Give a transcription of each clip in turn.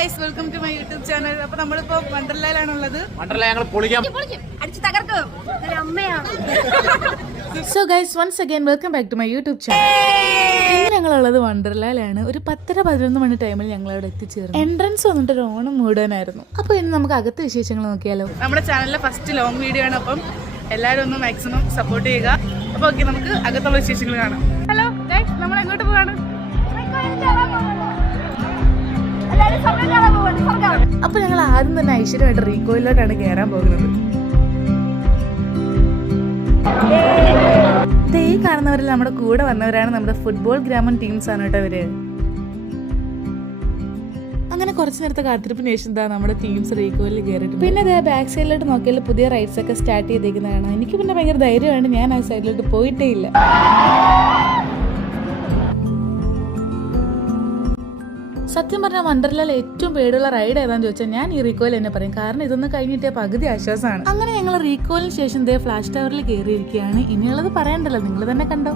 Guys, welcome to my YouTube channel. അപ്പൊ നമ്മളിപ്പോ വണ്ടർലായിലാണുള്ളത്. So guys, once again welcome back to my YouTube channel. ഇന്ന് ഞങ്ങളുള്ളത് വണ്ടർലായിലാണ്. ഒരു 10-11 മണി ടൈമിൽ ഞങ്ങൾ അവിടെ എത്തിച്ചേർന്നു. എൻട്രൻസ് വന്നിട്ട് ഒരു ഓണം മൂടാനായിരുന്നു. അപ്പൊ ഇന്ന് നമുക്ക് അകത്തെ വിശേഷങ്ങൾ നോക്കിയാലോ. നമ്മുടെ ചാനലിലെ ഫസ്റ്റ് ലോങ് വീഡിയോ ആണ്. അപ്പം എല്ലാവരും ഒന്ന് മാക്സിമം സപ്പോർട്ട് ചെയ്യുക. അപ്പൊ ഓക്കെ, നമുക്ക് അകത്തുള്ള വിശേഷങ്ങൾ കാണാം. ഹലോ ഗൈസ്, നമ്മൾ എങ്ങോട്ട് പോവാണ്? അപ്പൊ ഞങ്ങൾ ആദ്യം തന്നെ ഐശ്വര്യമായിട്ട് റീകോയിലോട്ടാണ് കയറാൻ പോകുന്നത്. ഈ കാണുന്നവരിൽ നമ്മുടെ കൂടെ വന്നവരാണ് നമ്മുടെ ഫുട്ബോൾ ഗ്രാമൻ ടീംസ് ആണ് കേട്ടോ ഇവര്. അങ്ങനെ കുറച്ച് നേരത്തെ കാത്തിരിപ്പിന് ശേഷം നമ്മുടെ ടീംസ് റീകോയിലിൽ കയറിയിട്ട് പിന്നെ അതേ ബാക്ക് സൈഡിലോട്ട് നോക്കിയാൽ പുതിയ റൈഡ്സ് ഒക്കെ സ്റ്റാർട്ട് ചെയ്തേക്കുന്നതാണ്. എനിക്ക് പിന്നെ ഭയങ്കര ധൈര്യമാണ്, ഞാൻ ആ സൈഡിലോട്ട് പോയിട്ടേ ഇല്ല. സത്യം പറഞ്ഞാൽ വണ്ടർലാൽ ഏറ്റവും പേടിയുള്ള റൈഡ് ഏതാന്ന് ചോദിച്ചാൽ ഞാൻ ഈ റീകോയിൽ തന്നെ പറയും. കാരണം ഇതൊന്നും കഴിഞ്ഞിട്ടേ പകുതി ആശ്വാസമാണ്. അങ്ങനെ ഞങ്ങൾ റീകോയിലിന് ശേഷം ദേ ഫ്ലാഷ് ടവറിൽ കയറിയിരിക്കുകയാണ്. ഇനിയുള്ളത് പറയണ്ടല്ലോ, നിങ്ങൾ തന്നെ കണ്ടോ.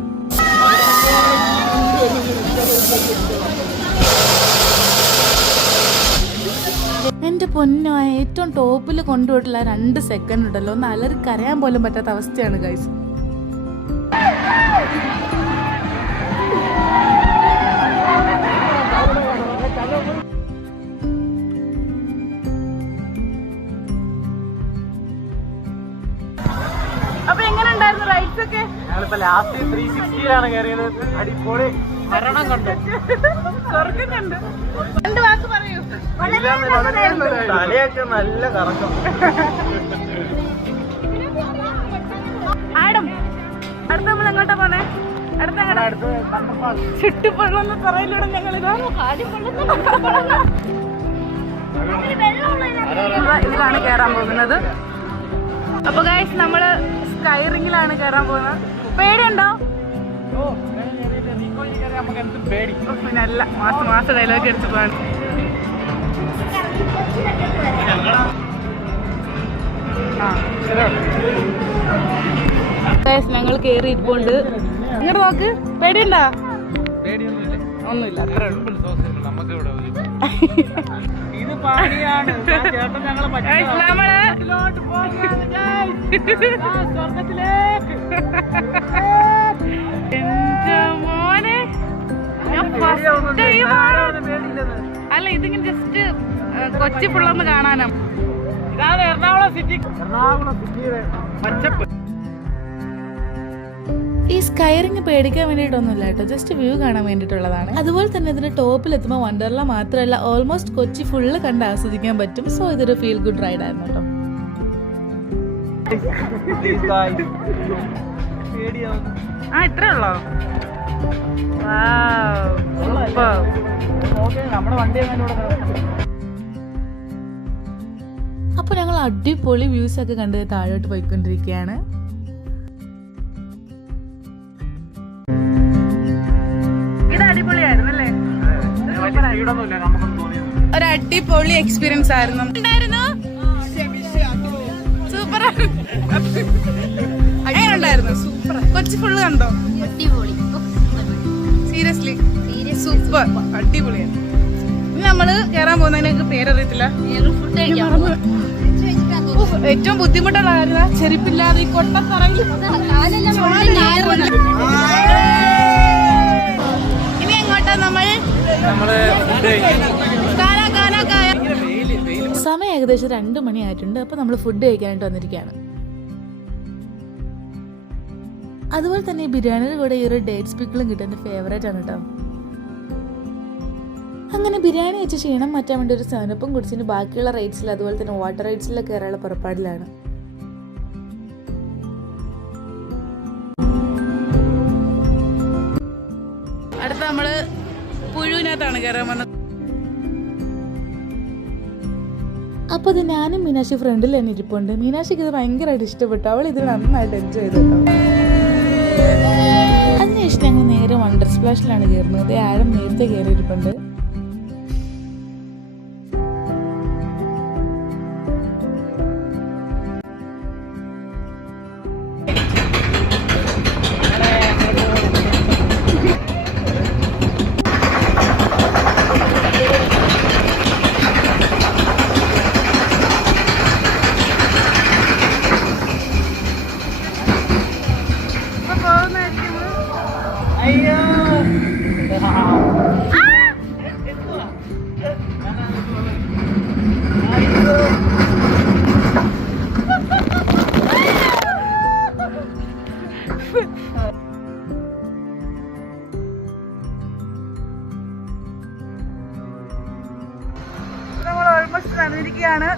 എന്റെ പൊന്നോ, ഏറ്റവും ടോപ്പിൽ കൊണ്ടുപോയിട്ടുള്ള 2 സെക്കൻഡ് ഉണ്ടല്ലോ, ഒന്ന് അലറി കരയാൻ പോലും പറ്റാത്ത അവസ്ഥയാണ് ഗൈസ്. അപ്പൊ എങ്ങനെ ഉണ്ടായിരുന്നു റൈഡ്സ് ഒക്കെ? ഞങ്ങളിപ്പോ ലാസ്റ്റ് 360-ലാണ് കയറിയത്. അടിപൊളി മരണം കണ്ടു, സ്വർഗം കണ്ടു. 2 വാക്ക് പറയൂ. തലയൊക്കെ നല്ല കറക്കം. ആഡം, അടുത്ത നമ്മൾ എങ്ങോട്ടാ പോണേ? അടുത്ത ചുട്ടുപൊള്ളുന്ന തറയിലൂടെ ഞങ്ങൾ ഇതിലാണ് കയറാൻ പോകുന്നത്. അപ്പൊ ഗൈസ്, നമ്മള് സ്കൈ റിംഗിലാണ് കയറാൻ പോകുന്നത്. പേടിയുണ്ടോ? പിന്നെ അല്ല, മാസം ഡയലോഗ് അടിച്ചു പോവാണ്. ഗൈസ്, ഞങ്ങൾ കയറി ഇരിപ്പുണ്ട്. ഇങ്ങോട്ട് നോക്ക്. പേടിയുണ്ടോ? ഒന്നുമില്ല, അത്രേ ഉള്ളൂ. മോനെ, അല്ല, ഇതിങ്ങനെ ജസ്റ്റ് കൊച്ചി ഫുള്ളൊന്ന് കാണാനാ. ഇതാണ് എറണാകുളം സിറ്റിയുടെ പച്ചപ്പ്. ഈ സ്കൈറിങ് പേടിക്കാൻ വേണ്ടിയിട്ടൊന്നുമില്ല കേട്ടോ, ജസ്റ്റ് വ്യൂ കാണാൻ വേണ്ടിയിട്ടുള്ളതാണ്. അതുപോലെ തന്നെ ഇതിന്റെ ടോപ്പിലെത്തുമ്പോൾ വണ്ടർല മാത്രമല്ല, ഓൾമോസ്റ്റ് കൊച്ചി ഫുള്ള് കണ്ട് ആസ്വദിക്കാൻ പറ്റും. സോ ഇതൊരു ഫീൽ ഗുഡ് റൈഡ് ആയിരുന്നു കേട്ടോ. ഇത്രേ ഉള്ളോ? അപ്പൊ ഞങ്ങൾ അടിപൊളി വ്യൂസ് ഒക്കെ കണ്ട് താഴോട്ട് പോയിക്കൊണ്ടിരിക്കുകയാണ്. ഒരു അടിപൊളി എക്സ്പീരിയൻസ് ആയിരുന്നു. സൂപ്പർ ഉണ്ടായിരുന്നു. സൂപ്പർ. കൊച്ചി ഫുള്ള് കണ്ടോ? സീരിയസ്ലി സൂപ്പർ, അടിപൊളിയാണ്. ഇനി നമ്മള് കയറാൻ പോകുന്നതിനൊക്കെ പേരറിയത്തില്ല. ഏറ്റവും ബുദ്ധിമുട്ടുള്ള കാര്യം ചെരുപ്പില്ലാതെ ഈ കൊട്ടത്തറയിൽ. ഇനി എങ്ങോട്ടാ നമ്മൾ? സമയം ഏകദേശം 2 മണി ആയിട്ടുണ്ട്. അപ്പൊ നമ്മൾ ഫുഡ് കഴിക്കാനായിട്ട് വന്നിരിക്കുകയാണ്. അതുപോലെ തന്നെ ബിരിയാണിയുടെ കൂടെ ഈ ഒരു ഡേറ്റ്സ് പിക്കിളും കിട്ടും. എന്റെ ഫേവറേറ്റ് ആണ് കേട്ടോ. അങ്ങനെ ബിരിയാണി വെച്ച് ക്ഷീണം മാറ്റാൻ വേണ്ടി ഒരു സെവനപ്പും കുടിച്ചിട്ട് ബാക്കിയുള്ള റൈഡ്സിൽ അതുപോലെ തന്നെ വാട്ടർ റൈഡ്സിലൊക്കെ കയറാനുള്ള പുറപ്പാടിലാണ്. അടുത്ത നമ്മള് പുഴുവിനകത്താണ് കയറാൻ വന്നത്. അപ്പൊ ഇത് ഞാനും മീനാക്ഷി ഫ്രണ്ടിൽ തന്നെ ഇരിപ്പുണ്ട്. മീനാക്ഷിക്ക് ഇത് ഭയങ്കരമായിട്ട് ഇഷ്ടപ്പെട്ടു. അവൾ ഇതിൽ നന്നായിട്ട് എൻജോയ് ചെയ്തു കേട്ടോ. അതിനുശേഷം ഞങ്ങൾ നേരെ വണ്ടർ സ്പ്ലാഷിലാണ് കയറുന്നത്. ആഴം നേരത്തെ കയറിയിരിപ്പുണ്ട്. നമ്മൾ ഓൾമോസ്റ്റ് നടന്നിരിക്കുകയാണ്.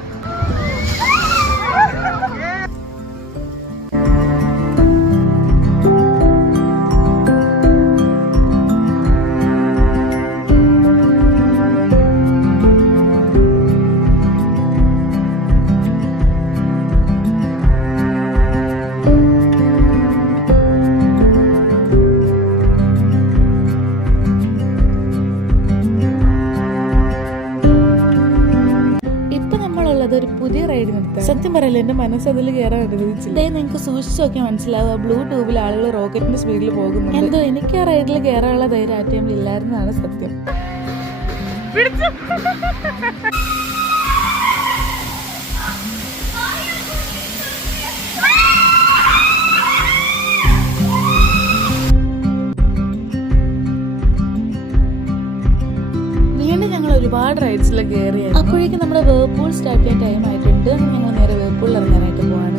ഒരു പുതിയ റൈഡിന് എടുത്താൽ സത്യം പറയല്ലോ എന്റെ മനസ്സ് അതിൽ കയറാൻ അനുവദിച്ചില്ല. നിങ്ങൾക്ക് സൂക്ഷിച്ചു നോക്കിയാൽ മനസ്സിലാവുക, ബ്ലൂ ട്യൂബിൽ ആളുകൾ റോക്കറ്റിന്റെ സ്പീഡിൽ പോകുന്നു. എന്തോ എനിക്ക് ആ റൈഡിൽ കയറാനുള്ള ധൈര്യം ആ ടൈമിൽ ഇല്ലായിരുന്നതാണ് സത്യം. ഞങ്ങൾ ഒരുപാട് റൈഡ്സിൽ കയറിയായിരുന്നു. അപ്പോഴേക്കും നമ്മുടെ വേർപൂൾ സ്റ്റാർട്ട് ചെയ്യാൻ ടൈം ആയിട്ടുണ്ട്. ഞങ്ങൾ നേരെ വേർപൂളിൽ ഇറങ്ങാനായിട്ട് പോവാണ്.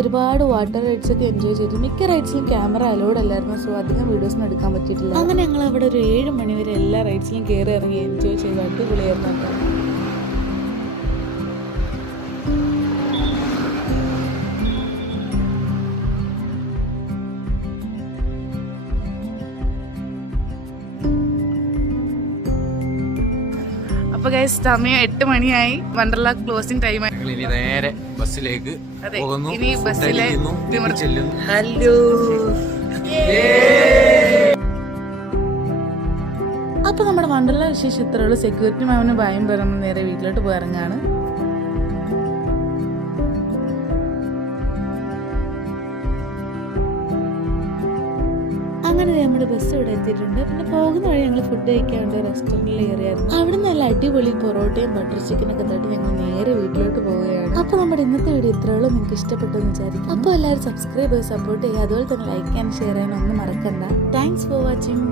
ഒരുപാട് വാട്ടർ റൈഡ്സ് ഒക്കെ എൻജോയ് ചെയ്തു. മിക്ക റൈഡ്സിലും ക്യാമറ അലോഡ് അല്ലായിരുന്നു, സോ അധികം വീഡിയോസൊന്നും എടുക്കാൻ പറ്റിയിട്ടില്ല. അങ്ങനെ ഞങ്ങൾ അവിടെ ഒരു 7 മണി വരെ എല്ലാ റൈഡ്സിലും കയറി ഇറങ്ങി എൻജോയ് ചെയ്ത് അടിപൊളിയായിരുന്നു. അപ്പൊ ഗൈസ് സമയം 8 മണിയായി. വണ്ടർലാ ക്ലോസിംഗ് ടൈം ആയി. ഇനി നേരെ ബസ്സിലേക്ക് പോകുന്നു. ഇനി ബസ്സിലെ ഹലോ. അപ്പൊ നമ്മുടെ വണ്ടർലാ വിശേഷം ഇത്രയുള്ളൂ. സെക്യൂരിറ്റി മാമിന് ഭയം പറയുമ്പോൾ നേരെ വീട്ടിലോട്ട് പോയി ഇറങ്ങാണ്. അങ്ങനെ നമ്മുടെ ബസ് ഇവിടെ എത്തിയിട്ടുണ്ട്. പിന്നെ പോകുന്ന വഴി ഞങ്ങൾ ഫുഡ് കഴിക്കാണ്ട് റെസ്റ്റോറൻറ്റിൽ കയറിയായിരുന്നു. അവിടെ നല്ല അടിപൊളി പൊറോട്ടയും ബട്ടർ ചിക്കനൊക്കെ തട്ടി ഞങ്ങൾ നേരെ വീട്ടിലോട്ട് പോവുകയാണ്. അപ്പോൾ നമ്മുടെ ഇന്നത്തെ വീഡിയോ ഇത്രയുള്ളൂ. നിങ്ങൾക്ക് ഇഷ്ടപ്പെട്ടു എന്ന് വിചാരിക്കും. അപ്പോൾ എല്ലാവരും സബ്സ്ക്രൈബ് ചെയ്ത് സപ്പോർട്ട് ചെയ്യുക. അതുപോലെ തന്നെ ലൈക്ക് ആൻഡ് ഷെയർ ചെയ്യാൻ ഒന്നും മറക്കണ്ട. Thanks for watching.